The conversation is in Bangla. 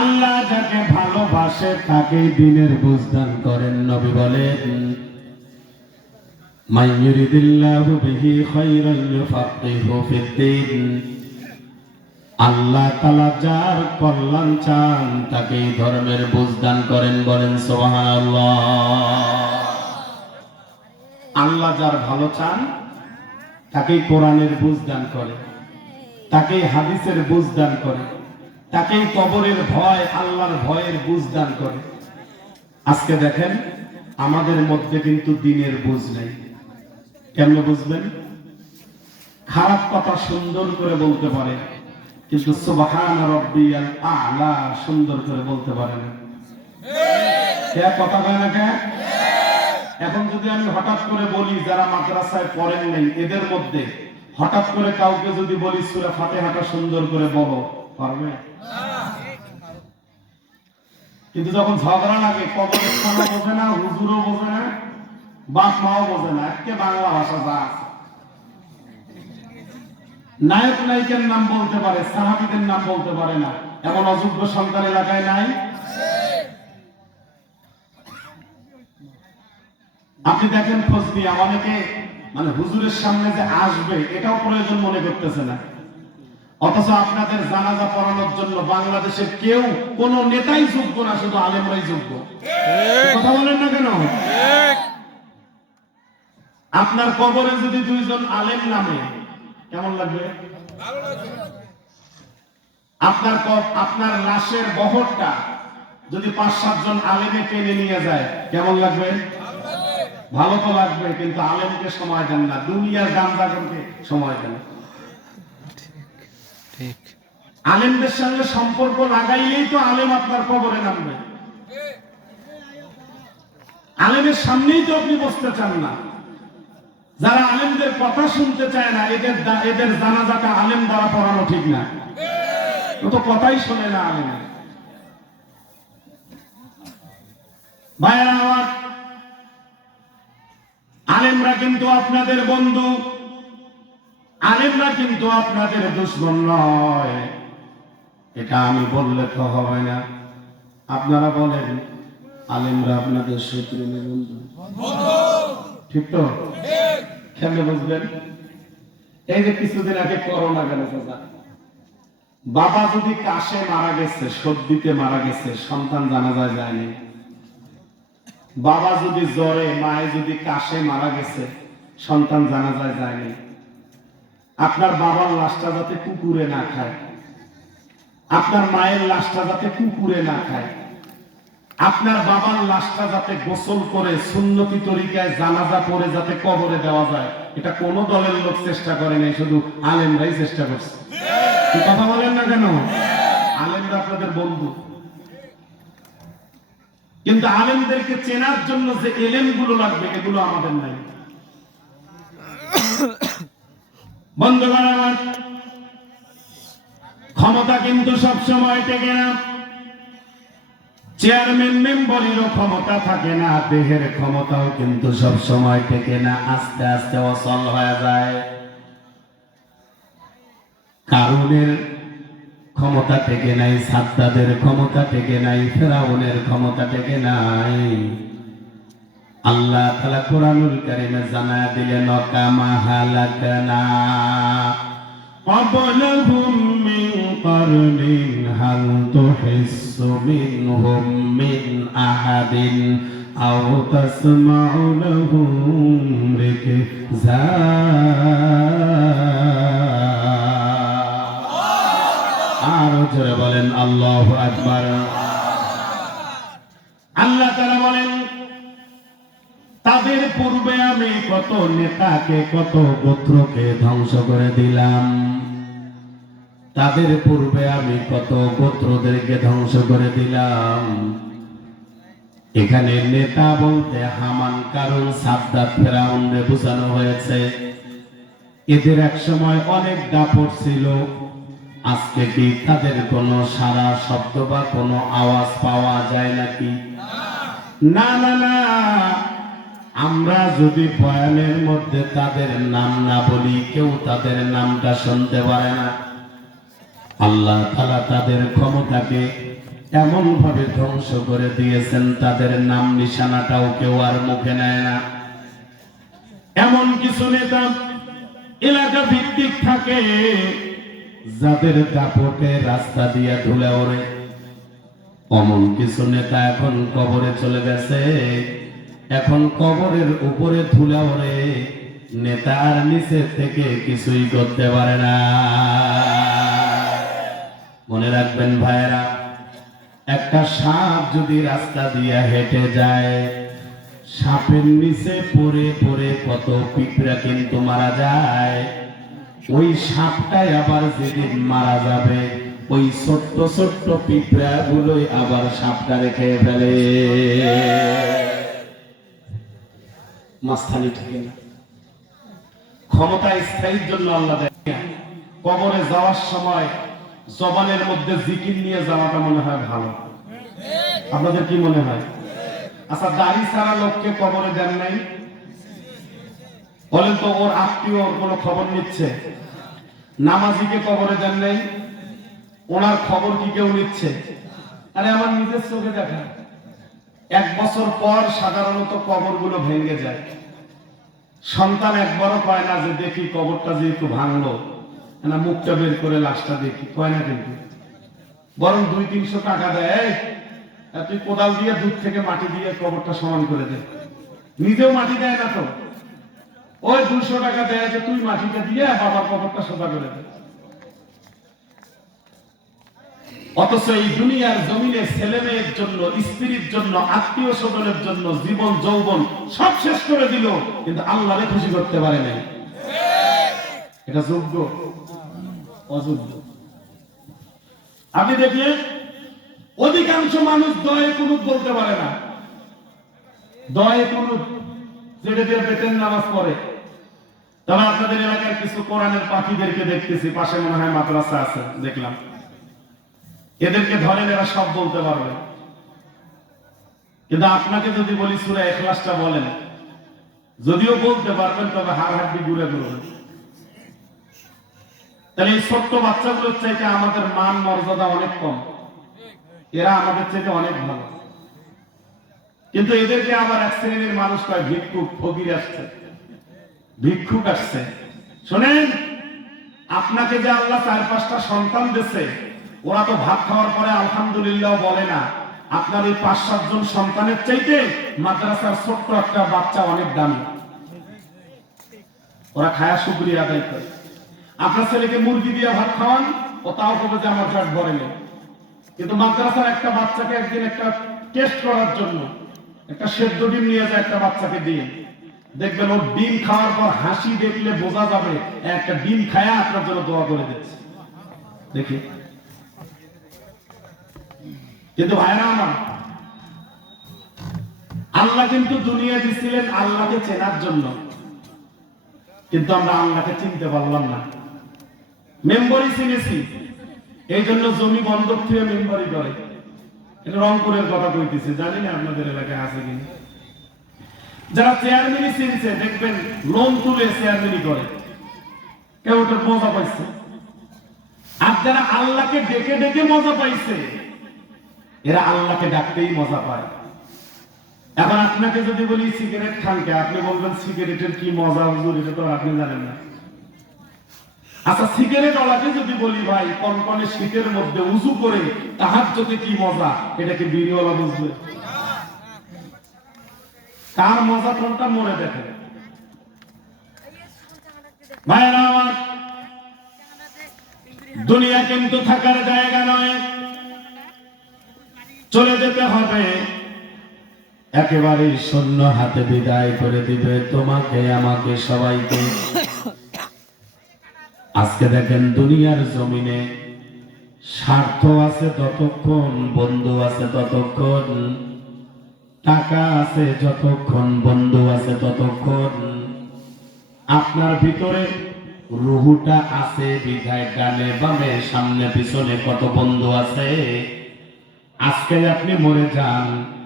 আল্লাহ যাকে ভালোবাসে, তাকেই দিনের বুঝদান করেন নবী বলেন। বিহি ইউফাক্কিহু ফিদ্দীন। আল্লাহ তাআলা যার কল্যাণ চান, তাকেই ধর্মের বুঝদান করেন বলেন, সুবহানাল্লাহ। আল্লাহ যার ভালো চান, তাকেই কোরআনের বুঝদান করে, তাকেই হাদিসের বুঝদান করে। তাকেই কবরের ভয়, আল্লাহর ভয়ের বুঝ দান করে। আজকে দেখেন, আমাদের মধ্যে কিন্তু দিনের বুঝ নেই। কেন বুঝবেন? খারাপ কথা সুন্দর করে বলতে পারে, কিন্তু সুন্দর করে বলতে পারে না। কথা না এখন যদি আমি হঠাৎ করে বলি, যারা মাদ্রাসায় পড়েন নাই, এদের মধ্যে হঠাৎ করে কাউকে যদি বলি, সূরা ফাতিহাটা সুন্দর করে বলো পারবে? কিন্তু যখন ঝগড়া লাগে, কবরস্থানও বোঝে না, হুজুরও বোঝে না বাপ মাও বোঝে না, একে বাংলা ভাষা যা নায়ক নায়িকার নাম বলতে পারে, সাহাবিদের নাম বলতে পারে না। এমন অযোগ্য সন্তান এলাকায় নাই? আপনি দেখেন খোঁজ নিয়ে, অনেকে মানে হুজুরের সামনে যে আসবে, এটাও প্রয়োজন মনে করতেছে না। অথচ আপনাদের জানাজা পড়ানোর জন্য বাংলাদেশের কেউ কোন নেতাই যোগ্য না শুধু আলেমরাই যোগ্য। কথা বলেন না কেন? আপনার কবরে যদি দুইজন আলেম নামে কেমন লাগবে? আপনার আপনার লাশের বহরটা যদি পাঁচ সাতজন আলেমে টেনে নিয়ে যায় কেমন লাগবে? ভালো তো লাগবে কিন্তু আলেমকে সময় দেন না। দুনিয়ার গান্দাগরকে সময় দেন। ঠিক। আলেমদের সঙ্গে সম্পর্ক লাগাইলেই তো আলেম আপনার কবরে নামবে। আলেমের সামনেই তো আপনি বসতে চান না। যারা আলেমদের কথা শুনতে চায় না, এদের এদের জানাজাটা আলেম দ্বারা পড়ানো ঠিক না। তো কথাই শোনে না আলেম। ভাইয়েরা আমার, আলেমরা কিন্তু আপনাদের বন্ধু। আলেমরা কিন্তু আপনাদের দুশ্মন নয়। এটা আমি বললে তো হবে না। আপনারা বলেন, আলেমরা আপনাদের শত্রু বন্ধু? ঠিক তো? খেলে বুঝলেন? এই যে কিছুদিন আগে করোনা গেল বাবা যদি কাশে মারা গেছে, সর্দিতে মারা গেছে, সন্তান জানা যায় যায়নি। বাবা যদি জ্বরে, মায়ে যদি কাশে মারা গেছে, সন্তান জানা যায় যায়নি। আপনার বাবার লাশটা যাতে কুকুরে না খায়। আপনার মায়ের লাশটা যাতে কুকুরে না খায়। আপনার বাবার লাশটা যাতে গোসল করে সুন্নতি তরিকায় জানাজা পরে যাতে কবরে দেওয়া যায়, এটা কোন দলের লোক চেষ্টা করে নাই, শুধু আলেমরাই চেষ্টা করছে। কথা বলেন না কেন? আলেমরা আপনাদের বন্ধু। কিন্তু আলেমদেরকে চেনার জন্য যে এলেমগুলো লাগবে, এগুলো আমাদের নাই। বন্ধুগণ আমার ক্ষমতা কিন্তু সব সময় টেকে না। চেয়ারম্যান মেম্বারেরও ক্ষমতা থাকে না, দেহের ক্ষমতাও কিন্তু সব সময় টেকে না, আস্তে আস্তে অচল হয়ে যায়। কারণের ক্ষমতা টেকে নাই, সাদ্দাদের ক্ষমতা টেকে নাই, ফেরাউনের ক্ষমতা টেকে নাই। আল্লাহ তালা কোরআনুল কারিমে জানা দিলেন কামা হালাকনা قبلهم من قرن هل تحس منهم من أحد أو تسمع لهم ركزا আরো জোরে বলেন আল্লাহ আকবার আল্লাহ তারা বলেন তাদের পূর্বে আমি কত নেতাকে, কত গোত্রকে ধ্বংস করে দিলাম। তাদের পূর্বে আমি কত গোত্রদেরকে ধ্বংস করে দিলাম। এখানে নেতা বলতে হামান, কারণ সাদ্দাত ফেরাউনরে বোঝানো হয়েছে। এদের এক সময় অনেক দাপট ছিল। আজকে কি তাদের কোনো সারা শব্দ বা কোনো আওয়াজ পাওয়া যায় নাকি? না না না। আমরা যদি বয়ানের মধ্যে তাদের নাম না বলি, কেউ তাদের নামটা শুনতে পারে না। আল্লাহ তালা তাদের ক্ষমতাকে এমন ভাবে ধ্বংস করে দিয়েছেন, তাদের নাম নিশানাটাও কেউ আর মুখে নেয় না। এমন কিছু নেতা এলাকা ভিত্তিক থাকে, যাদের দাপটে রাস্তা দিয়া ধুলে ওরে অমন কিছু নেতা এখন কবরে চলে গেছে। এখন কবরের উপরে ধুলে ওরে নেতার নিচে থেকে কিছুই করতে পারে না। মনে রাখবেন ভাইরা একটা সাপ যদি রাস্তা দিয়ে হেঁটে যায়, সাপের নিচে পড়ে পড়ে কত পিঁপড়া কিন্তু মারা যায়। ওই সাপটাই আবার যেদিন মারা যাবে, ওই ছোট্ট ছোট্ট পিঁপড়া গুলোই আবার সাপটা রেখে ফেলে। মাস্তানি ঠিক না। ক্ষমতা স্থায়ীর জন্য আল্লাহ কবরে যাওয়ার সময় জবানের মধ্যে জিকির নিয়ে যাওয়াটা মনে হয় ভালো। আপনাদের কি মনে হয়? আচ্ছা দাড়ি ছাড়া লোককে কবরে দেন নাই? বলেন তো, ওর আত্মীয় ওর কোনো খবর নিচ্ছে? নামাজিকে কবরে দেন নাই? ওনার খবর কি কেউ নিচ্ছে? আরে আমার নিজের চোখে দেখা এক বছর পর সাধারণত কবরগুলো ভেঙে যায়। সন্তান একবারও পায় না যে দেখি কবরটা যেহেতু ভাঙলো। না, মুখটা বের করে লাশটা দেখি, কয় না কিন্তু। বরং দুই তিনশো টাকা দেয় তুই কোদাল দিয়ে দূর থেকে মাটি দিয়ে কবরটা সমান করে দে। নিজেও মাটি দেয় না তো। ওই দুশো টাকা দেয় যে তুই মাটিটা দিয়ে বাবার কবরটা সোজা করে দে। অথচ এই দুনিয়ার জমিনে ছেলে মেয়ের জন্য, স্ত্রীর জন্য, আত্মীয় স্বজনের জন্য জীবন, যৌবন সব শেষ করে দিল, কিন্তু আল্লাহরে খুশি করতে পারে নাই। এটা যোগ্য? অযোগ্য। আপনি দেখলেন, অধিকাংশ মানুষ দয়ে কুনুত বলতে পারে না। দয়ে কুনুত যেটা দিয়ে বেতেন নামাজ পড়ে। তারা আপনাদের এলাকার কিছু কোরআনের পাখিদেরকে দেখতেছি, পাশে মনে হয় মাদ্রাসা আছে, দেখলাম। এদেরকে ধরেন এরা সব বলতে পারবে। কিন্তু আপনাকে যদি বলি সুরা এখলাসটা বলেন, যদিও বলতে পারবেন, তবে হাড় হাড্ডি ঘুরে ঘুরবে তাহলে এই ছোট্ট বাচ্চাগুলোর চাইতে আমাদের মান, মর্যাদা অনেক কম। এরা আমাদের চাইতে অনেক ভালো। কিন্তু এদেরকে আবার এক শ্রেণির মানুষ কয়, ভিক্ষুক, ফকির আসছে। ভিক্ষুক আসছে। শোনেন, আপনাকে যে আল্লাহ চার পাঁচটা সন্তান দিচ্ছে ওরা তো ভাত খাওয়ার পরে আলহামদুলিল্লাহ বলে না। আপনার এই পাঁচ সাতজন সন্তানের চাইতে মাদ্রাসার ছোট্ট একটা বাচ্চা অনেক দামি। ওরা খায়া শুক্রিয়া আদায় করে। আপনার ছেলেকে মুরগি দিয়ে ভাত খাওয়ান, ও তাও কবে যে আমার পেট ভরে নেই। কিন্তু মাদ্রাসার একটা বাচ্চাকে একদিন একটা টেস্ট করার জন্য একটা সেদ্ধ ডিম নিয়ে যায় একটা বাচ্চাকে দিয়ে। দেখবেন ওর ডিম খাওয়ার পর হাসি দেখলে বোঝা যাবে একটা ডিম খায়া আপনার জন্য দোয়া করে দিচ্ছে। দেখি। কিন্তু ভাইরা আমার আল্লাহ কিন্তু দুনিয়া দিছিলেন আল্লাহকে চেনার জন্য। কিন্তু আমরা আল্লাহকে চিনতে পারলাম না। মেম্বরই চিনেছি। এই জন্য জমি বন্ধক থেকে মেম্বরই করে। রংপুরের কথা কইতেছে, জানি না আপনাদের এলাকায় আছে কিনা। যারা চেয়ারম্যানই চিনছে, দেখবেন লোন তুলে চেয়ারম্যানই করে। কেউ ওটার মজা পাইছে। আর যারা আল্লাহকে ডেকে ডেকে মজা পাইছে এরা আল্লাহকে ডাকতেই মজা পায়। এখন আপনাকে যদি বলি সিগারেট খানকে আপনি বলবেন সিগারেটের কি মজা হুজুর, এটা তো আপনি জানেন না। আচ্ছা সিগারেট ওলাকে যদি বলি ভাই, কনকনে শীতের মধ্যে উজু করে তাহার চোখে কি মজা, এটা কি বিড়িওয়ালা বুঝবে? তার মজা কোনটা মনে দেখে? ভাইরা আমার, দুনিয়া কিন্তু থাকার জায়গা নয়। চলে যেতে হবে। একেবারে শূন্য হাতে বিদায় করে দিবে তোমাকে, আমাকে, সবাইকে। আজকে দেখেন দুনিয়ার জমিনে স্বার্থ আছে ততক্ষণ, বন্ধু আছে ততক্ষণ, টাকা আছে যতক্ষণ, বন্ধু আছে ততক্ষণ। আপনার ভিতরে রুহুটা আছে, বিধায় ডানে বামে, সামনে পিছনে কত বন্ধু আছে? আজকে আপনি মরে যান।